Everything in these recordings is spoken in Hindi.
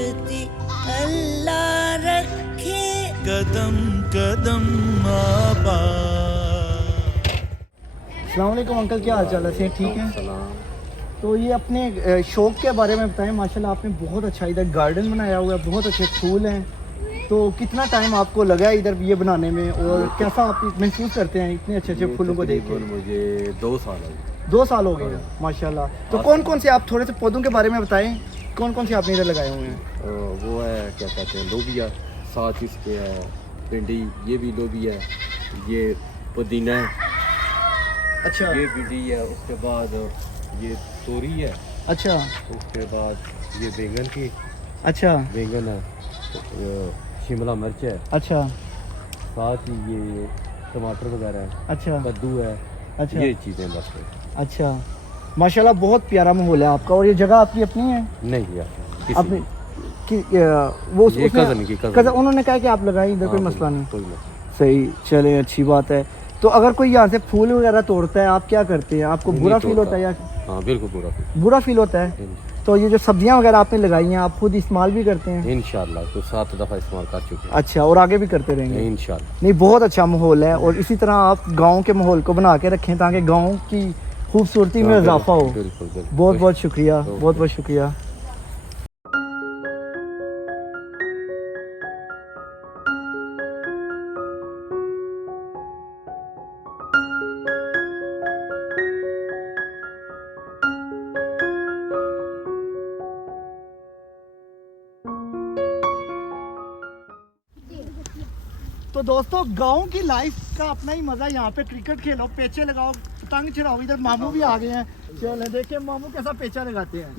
करती अल्लाह रखे कदम कदम आबा। अस्सलाम वालेकुम अंकल, क्या हाल चाल है? सेहत ठीक है? तो ये अपने शौक के बारे में बताएं। माशाल्लाह आपने बहुत अच्छा इधर गार्डन बनाया हुआ है, बहुत अच्छे फूल हैं। तो कितना टाइम आपको लगा है इधर ये बनाने में और कैसा आप महसूस करते हैं इतने अच्छे अच्छे फूलों को देख कर? मुझे 2 साल हो गए। 2 साल हो गए माशाल्लाह। तो कौन कौन से आप थोड़े से पौधों के बारे में बताएं, कौन कौन से आपने इधर लगाए हुए हैं? वो है क्या कहते हैं लोबिया, साथ इसके है भिंडी, ये भी लोबिया है, ये पुदीना है, अच्छा ये भिंडी है, उसके बाद ये तोरी है, अच्छा, उसके बाद ये बैंगन की, अच्छा बैंगन है, शिमला मिर्च है, अच्छा, साथ ही ये टमाटर वगैरह है, अच्छा कद्दू है, अच्छा, ये चीज़ें बस। अच्छा माशाल्लाह बहुत प्यारा माहौल है आपका। और ये जगह आपकी अपनी है? नहीं यार अपनी कि वो ये कज़न की कज़न उन्होंने कहा कि आप लगाएं, इधर कोई मसला नहीं। कोई नहीं। सही, चले अच्छी बात है। तो अगर कोई यहाँ से फूल वगैरह तोड़ता है आप क्या करते हैं? आपको बुरा फील होता है या? हाँ बिल्कुल बुरा फील होता है। तो ये जो सब्जियां वगैरह आपने लगाई हैं आप खुद इस्तेमाल भी करते हैं? इंशाल्लाह तो 7 दफ़ा इस्तेमाल कर चुके हैं। अच्छा, और आगे भी करते रहेंगे इंशाल्लाह। नहीं, बहुत अच्छा माहौल है। और इसी तरह आप गांव के माहौल को बना के रखें ताकि गांव की खूबसूरती में इजाफा हो। बिल्कुल बिल्कुल। बहुत बहुत शुक्रिया, बहुत बहुत शुक्रिया। तो दोस्तों गांव की लाइफ का अपना ही मजा। यहाँ पे क्रिकेट खेलो, पेचे लगाओ, पतंग चढ़ाओ। इधर मामू भी आ गए हैं। चलो देखिए मामू कैसा पेचा लगाते हैं।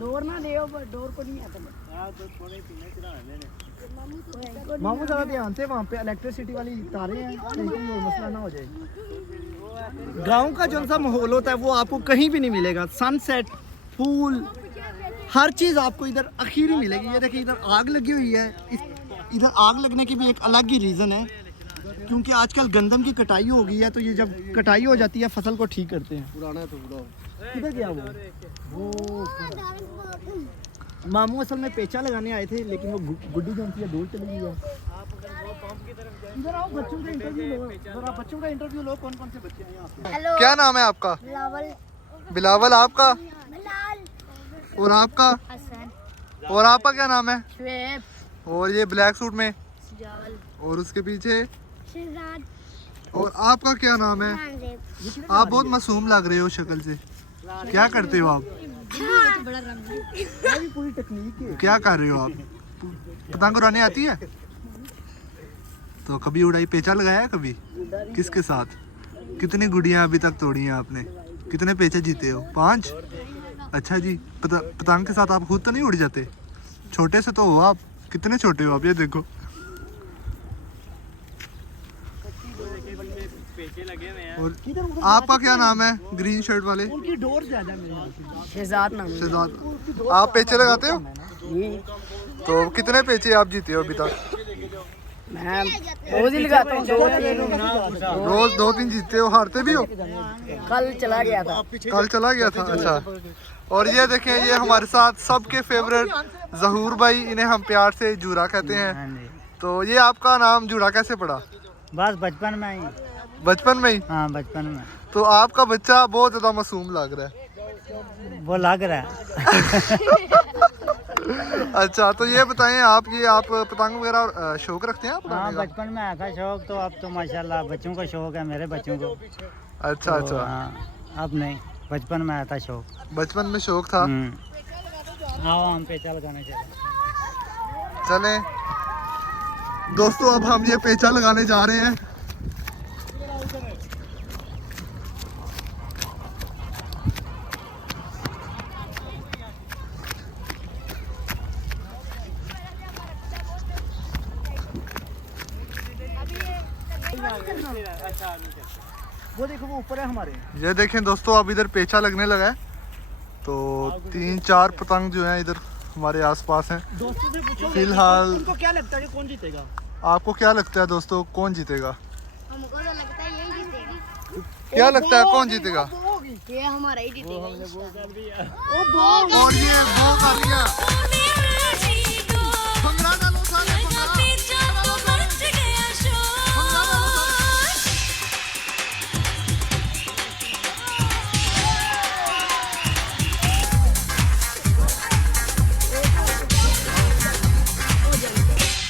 डोर ना दे, डोर को नहीं आता। मामू जरा ध्यान से, वहाँ पे इलेक्ट्रिसिटी वाली तारें हैं, कहीं कोई मसला ना हो जाए। गांव का जो सा माहौल होता है वो आपको कहीं भी नहीं मिलेगा। सनसेट, फूल, हर चीज़ आपको इधर अखीर ही मिलेगी। ये देखिए इधर आग लगी हुई है। इधर आग लगने की भी एक अलग ही रीज़न है, क्योंकि आजकल गंदम की कटाई हो गई है। तो ये जब कटाई हो जाती है फसल को ठीक करते हैं। पुराना तो किधर गया वो मामू असल में पेचा लगाने आए थे, लेकिन वो गुड्डी जो है दूर चली गई है। इधर आओ, बच्चों का इंटरव्यू लो। जरा बच्चों का इंटरव्यू लो। कौन कौन से बच्चे हैं यहाँ पे? हेलो, क्या नाम है आपका? बिलावल। बिलावल। आपका? बिलाल। और आपका? हसन। और आपका क्या नाम है? शुएब। और ये ब्लैक सूट में सिजावल। और उसके पीछे? शहजाद। और आपका क्या नाम है? रामदेव। आप बहुत मासूम लग रहे हो शक्ल से। क्या करते हो आप? पूरी टेक्निक है। क्या कर रहे हो आप? पतंग उड़ाने आती है? तो कभी उड़ाई, पेचा लगाया है कभी? किसके साथ? कितनी गुड़ियाँ अभी तक तोड़ी हैं आपने? कितने पेचे जीते हो? 5? अच्छा जी। पतंग के साथ आप खुद तो नहीं उड़ जाते? छोटे से तो हो आप। कितने छोटे हो आप? ये देखो। और आपका क्या नाम है? ग्रीन शर्ट वाले। उनकी डोर ज्यादा है। शहजाद नाम। शहजाद। आप पेचे लगाते हो? तो कितने पेचे आप जीते हो अभी तक? मैं रोज ही लगाता हूँ। रोज 2-3 जीतते हो? हारते भी हो? कल चला गया था। कल चला गया था। अच्छा। और ये देखें, ये हमारे साथ सबके फेवरेट जहूर भाई, इन्हें हम प्यार से जूरा कहते हैं। तो ये आपका नाम जूरा कैसे पड़ा? बस बचपन में ही। बचपन में ही? हाँ बचपन में। तो आपका बच्चा बहुत ज्यादा मासूम लग रहा है। वो लग रहा है। अच्छा, तो ये बताएं आप पतंग वगैरह शौक रखते हैं आप? हाँ बचपन में आया था शौक, तो अब तो माशाल्लाह बच्चों को शौक है, मेरे बच्चों को। अच्छा तो, अच्छा। हाँ, अब नहीं, बचपन में आया था शौक। बचपन में शौक था। आओ हम पेचा लगाने चले दोस्तों, अब हम ये पेचा लगाने जा रहे हैं। वो देखो वो ऊपर है हमारे। ये देखें दोस्तों, अब इधर पेचा लगने लगा है। तो 3-4 पतंग जो हैं इधर हमारे आसपास हैं। फिलहाल तुमको क्या लगता है कौन जीतेगा? आपको क्या लगता है दोस्तों, कौन जीतेगा? हमको तो लगता है यही जीतेगा। क्या लगता है कौन जीतेगा? ये हमारा ही जीतेगा। और ये वो कर दिया।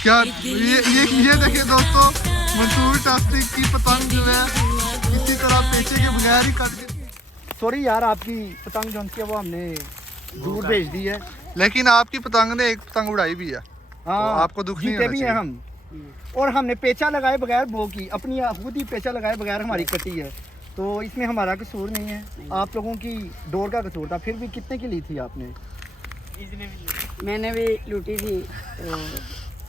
क्या ये देखिए दोस्तों, मंसूर टास्टिक की पतंग जो है किसी तरह पेचे के बगैर ही काट के। सॉरी यार, आपकी पतंग जो है वो हमने दूर भेज दी है। लेकिन आपकी पतंग ने एक पतंग उड़ाई भी है, तो आपको दुख नहीं जीते होना भी हैं हम। और हमने पेचा लगाए बगैर वो की, अपनी खुद ही पेचा लगाए बगैर हमारी कटी है, तो इसमें हमारा कसूर नहीं है, आप लोगों की डोर का कसूर था। फिर भी कितने की ली थी आपने? मैंने भी लूटी थी।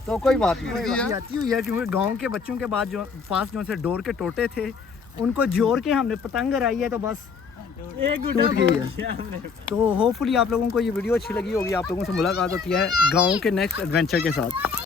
तो कोई बात नहीं, आती हुई है, क्योंकि गांव के बच्चों के बाद जो पास जो से डोर के टोटे थे उनको जोड़ के हमने पतंग कराई है, तो बस टूट गई है। तो होपफुली आप लोगों को ये वीडियो अच्छी लगी होगी। आप लोगों से मुलाकात होती है गांव के नेक्स्ट एडवेंचर के साथ।